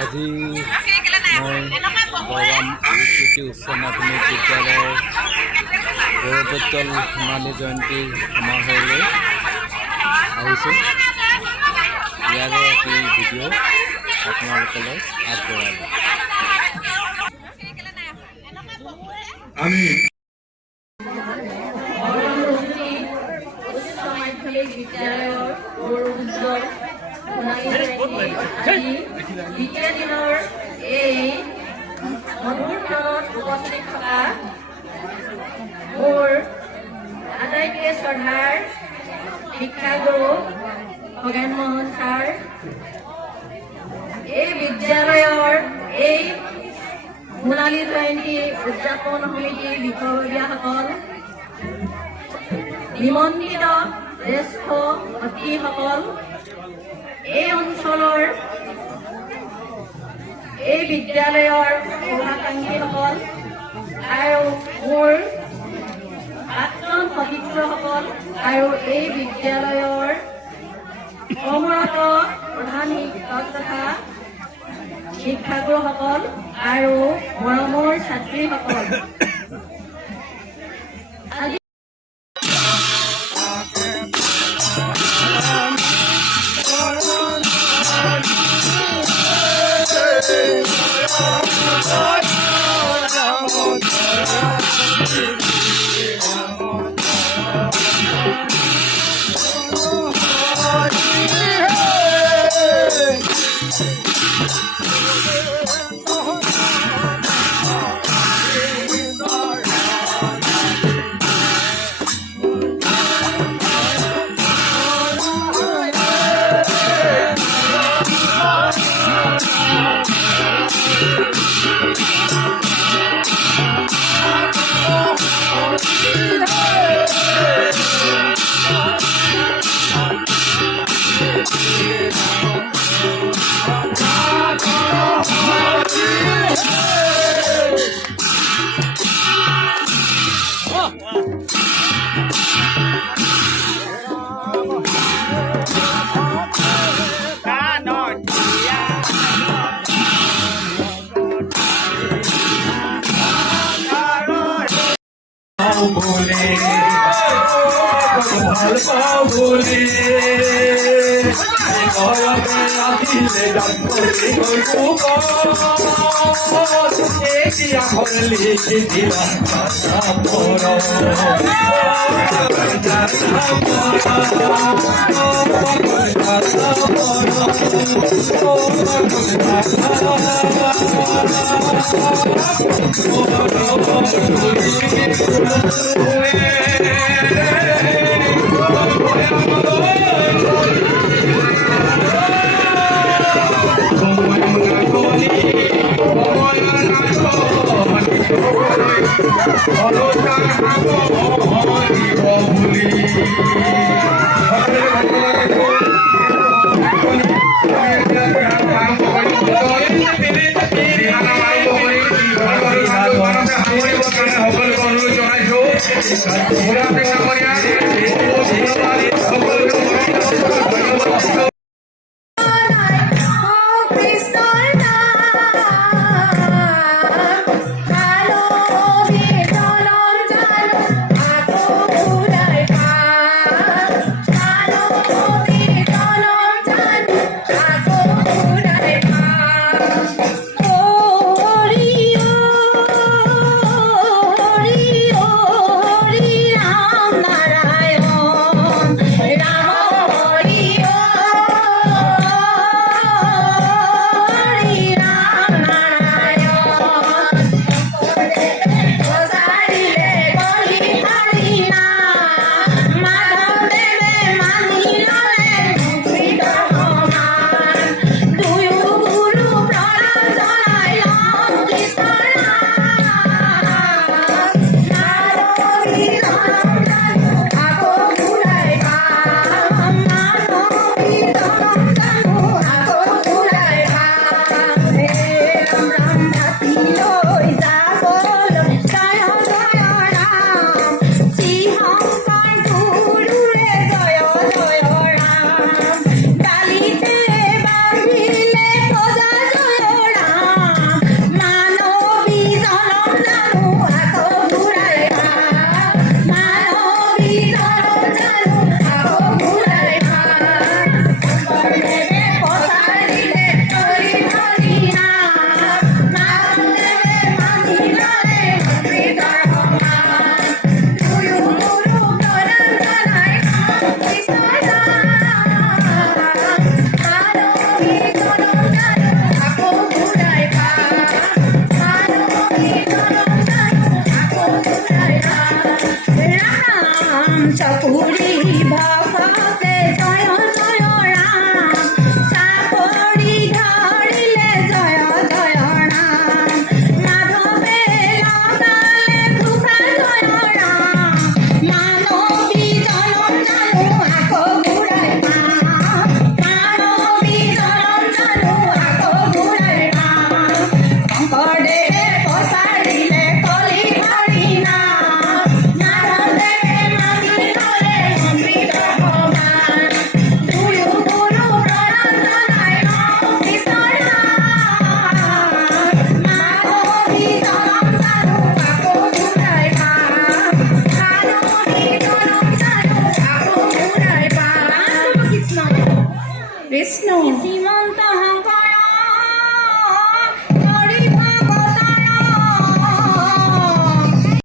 আজি মই বগাম ইউনিটি উচ্চ মাধ্যমিক বিদ্যালয়ৰ গৌৰৱোজ্জ্বল সোণালী জয়ন্তী সমাৰোহলৈ আহিছোঁ। ইয়াৰে এটি ভিডিঅ' আপোনালোকলৈ আগবঢ়ালোঁ। উচ্চ মাধ্যমিক বিদ্যালয়ৰ গৌৰৱোজ্জ্বল সোণালী জয়ন্তী দ্বিতীয় দিনৰ এই মুহূৰ্তত উপস্থিত থকা মোৰ আটাইতকৈ শ্ৰদ্ধাৰ শিক্ষাগুৰু খগেন মোহন ছাৰ, এই বিদ্যালয়ৰ এই সোণালী জয়ন্তী উদযাপন সমিতিৰ বিষয়ববীয়াসকল, নিমন্ত্ৰিত জ্যেষ্ঠ অতিথিসকল, এই অঞ্চলৰ এই বিদ্যালয়ৰ শুভাকাংক্ষীসকল আৰু মোৰ প্ৰাক্তন সতীৰ্থসকল আৰু এই বিদ্যালয়ৰ কৰ্মৰত প্ৰধান শিক্ষক তথা শিক্ষাগুৰুসকল আৰু মৰমৰ ছাত্ৰীসকল, বিষ্ণু শ্ৰীমন্ত